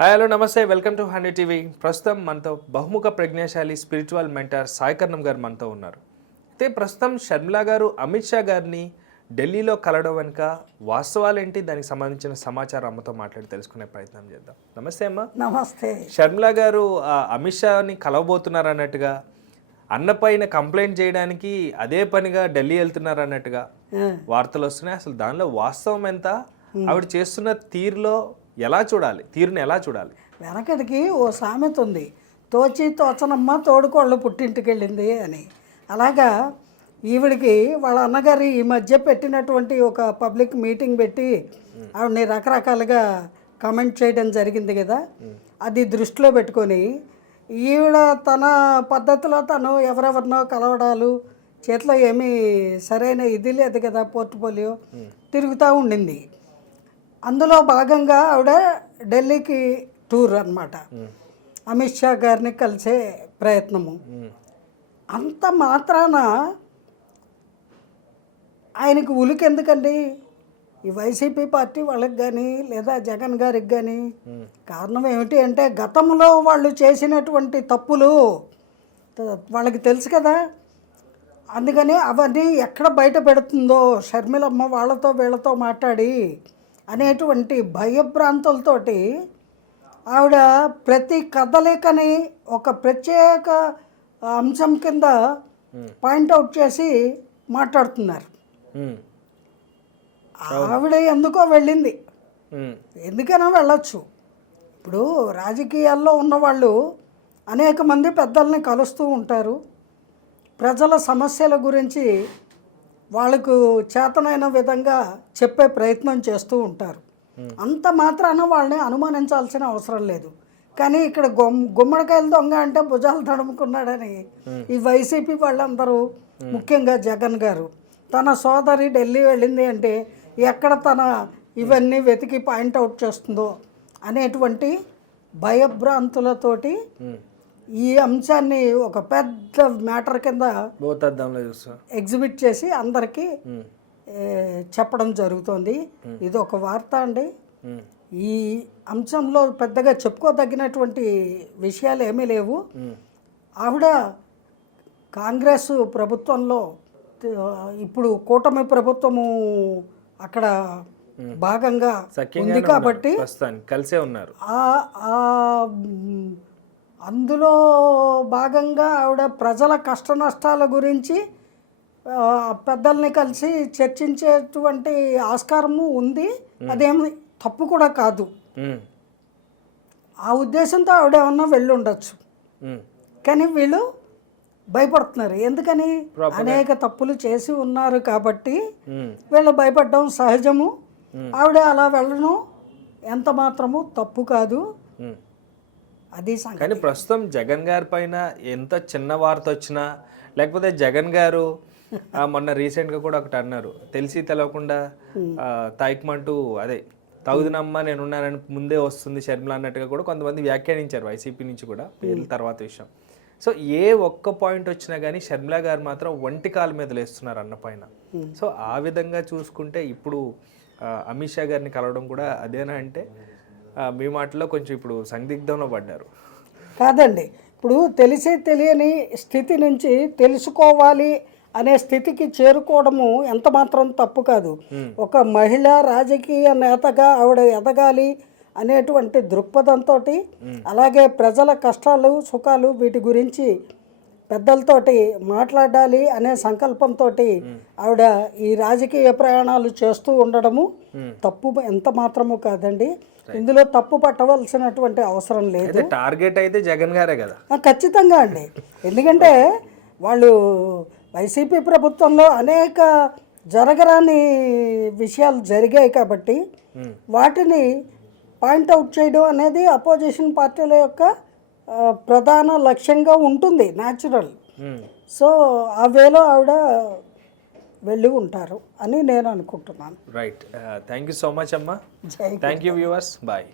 Hi hello నమస్తే, welcome to honey TV. ప్రస్తుతం మనతో బహుముఖ ప్రజ్ఞాశాలి స్పిరిచువల్ మెంటర్ సాయికర్ణం గారు మనతో ఉన్నారు. అయితే ప్రస్తుతం షర్మిలా గారు అమిత్ షా గారిని ఢిల్లీలో కలవడం వెనుక వాస్తవాలేంటి, దానికి సంబంధించిన సమాచారం అమ్మతో మాట్లాడి తెలుసుకునే ప్రయత్నం చేద్దాం. నమస్తే అమ్మ. నమస్తే. షర్మిలా గారు అమిత్ షాని కలవబోతున్నారు అన్నట్టుగా, అన్నపైన కంప్లైంట్ చేయడానికి అదే పనిగా ఢిల్లీ వెళ్తున్నారు అన్నట్టుగా వార్తలు వస్తున్నాయి. అసలు దానిలో వాస్తవం ఎంత, ఆవిడ చేస్తున్న తీరుని ఎలా చూడాలి? వెనకటికి ఓ సామెత ఉంది, తోచి తోచనమ్మ తోడుకోళ్ళు పుట్టింటికి వెళ్ళింది అని. అలాగా ఈవిడికి వాళ్ళ అన్నగారు ఈ మధ్య పెట్టినటువంటి ఒక పబ్లిక్ మీటింగ్ పెట్టి ఆవిడని రకరకాలుగా కమెంట్ చేయడం జరిగింది కదా, అది దృష్టిలో పెట్టుకొని ఈవిడ తన పద్ధతిలో తను ఎవరెవరినో కలవడాలు, చేతిలో ఏమీ సరైన ఇది లేదు కదా, పోర్ట్ఫోలియో తిరుగుతూ ఉండింది. అందులో భాగంగా ఆవిడ ఢిల్లీకి టూర్ అన్నమాట, అమిత్ షా గారిని కలిసే ప్రయత్నము. అంత మాత్రాన ఆయనకి ఉలికి ఎందుకండి? ఈ వైసీపీ పార్టీ వాళ్ళకి కానీ లేదా జగన్ గారికి కానీ కారణం ఏమిటి అంటే, గతంలో వాళ్ళు చేసినటువంటి తప్పులు వాళ్ళకి తెలుసు కదా. అందుకని అవన్నీ ఎక్కడ బయట పెడుతుందో షర్మిలమ్మ వాళ్ళతో వీళ్ళతో మాట్లాడి అనేటువంటి భయభ్రాంతులతోటి ఆవిడ ప్రతి కదలికని ఒక ప్రత్యేక అంశం కింద పాయింట్అవుట్ చేసి మాట్లాడుతున్నారు. ఆవిడ ఎందుకో వెళ్ళింది, ఎందుకైనా వెళ్ళొచ్చు. ఇప్పుడు రాజకీయాల్లో ఉన్నవాళ్ళు అనేక మంది పెద్దల్ని కలుస్తూ ఉంటారు, ప్రజల సమస్యల గురించి వాళ్ళకు చేతనైన విధంగా చెప్పే ప్రయత్నం చేస్తూ ఉంటారు. అంత మాత్రాన వాళ్ళని అనుమానించాల్సిన అవసరం లేదు. కానీ ఇక్కడ గుమ్మడికాయలు దొంగ అంటే భుజాలు తడుముకున్నాడని ఈ వైసీపీ వాళ్ళందరూ, ముఖ్యంగా జగన్ గారు, తన సోదరి ఢిల్లీ వెళ్ళింది అంటే ఎక్కడ తన ఇవన్నీ వెతికి పాయింట్అవుట్ చేస్తుందో అనేటువంటి భయభ్రాంతులతోటి ఈ అంశాన్ని ఒక పెద్ద మ్యాటర్ కింద ఎగ్జిబిట్ చేసి అందరికీ చెప్పడం జరుగుతోంది. ఇది ఒక వార్త అండి. ఈ అంశంలో పెద్దగా చెప్పుకోదగినటువంటి విషయాలు ఏమీ లేవు. ఆవిడ కాంగ్రెస్ ప్రభుత్వంలో, ఇప్పుడు కూటమి ప్రభుత్వము అక్కడ భాగంగా ఉంది కాబట్టి కలిసే ఉన్నారు. అందులో భాగంగా ఆవిడ ప్రజల కష్ట నష్టాల గురించి పెద్దల్ని కలిసి చర్చించేటువంటి ఆస్కారము ఉంది. అదేమి తప్పు కూడా కాదు. ఆ ఉద్దేశంతో ఆవిడ ఏమన్నా వెళ్ళి ఉండొచ్చు. కానీ వీళ్ళు భయపడుతున్నారు. ఎందుకని? అనేక తప్పులు చేసి ఉన్నారు కాబట్టి వీళ్ళు భయపడడం సహజము. ఆవిడ అలా వెళ్ళడం ఎంత మాత్రము తప్పు కాదు. అది కానీ ప్రస్తుతం జగన్ గారి పైన ఎంత చిన్న వార్త వచ్చినా, లేకపోతే జగన్ గారు మొన్న రీసెంట్గా కూడా ఒకటి అన్నారు, తెలిసి తెలవకుండా తాయికమంటూ అదే తగుదనమ్మ నేనున్నానని ముందే వస్తుంది షర్మిల అన్నట్టుగా కూడా కొంతమంది వ్యాఖ్యానించారు వైసీపీ నుంచి కూడా, పేర్ల తర్వాత విషయం. సో ఏ ఒక్క పాయింట్ వచ్చినా కానీ షర్మిల గారు మాత్రం ఒంటి కాలు మీద లేస్తున్నారు అన్న పైన. సో ఆ విధంగా చూసుకుంటే ఇప్పుడు అమిత్ షా గారిని కలవడం కూడా అదేనా అంటే మీ మాటలో కొంచెం ఇప్పుడు సందిగ్ధంలో పడ్డారు? కాదండి, ఇప్పుడు తెలిసి తెలియని స్థితి నుంచి తెలుసుకోవాలి అనే స్థితికి చేరుకోవడము ఎంత మాత్రం తప్పు కాదు. ఒక మహిళ రాజకీయ నేతగా ఆవిడ ఎదగాలి అనేటువంటి దృక్పథంతో, అలాగే ప్రజల కష్టాలు సుఖాలు వీటి గురించి పెద్దలతోటి మాట్లాడాలి అనే సంకల్పంతో ఆవిడ ఈ రాజకీయ ప్రయాణాలు చేస్తూ ఉండడము తప్పు ఎంత మాత్రము కాదండి. ఇందులో తప్పు పట్టవలసినటువంటి అవసరం లేదు. టార్గెట్ అయితే జగన్ గారే కదా. ఖచ్చితంగా అండి. ఎందుకంటే వాళ్ళు వైసీపీ ప్రభుత్వంలో అనేక జరగరాని విషయాలు జరిగాయి కాబట్టి వాటిని పాయింట్అవుట్ చేయడం అనేది అపోజిషన్ పార్టీల యొక్క ప్రధాన లక్ష్యంగా ఉంటుంది, న్యాచురల్. సో ఆ వేలో ఆవిడ వెళ్ళి ఉంటారు అని నేను అనుకుంటున్నాను. Right. Thank you so much అమ్మా. Thank you viewers. బాయ్.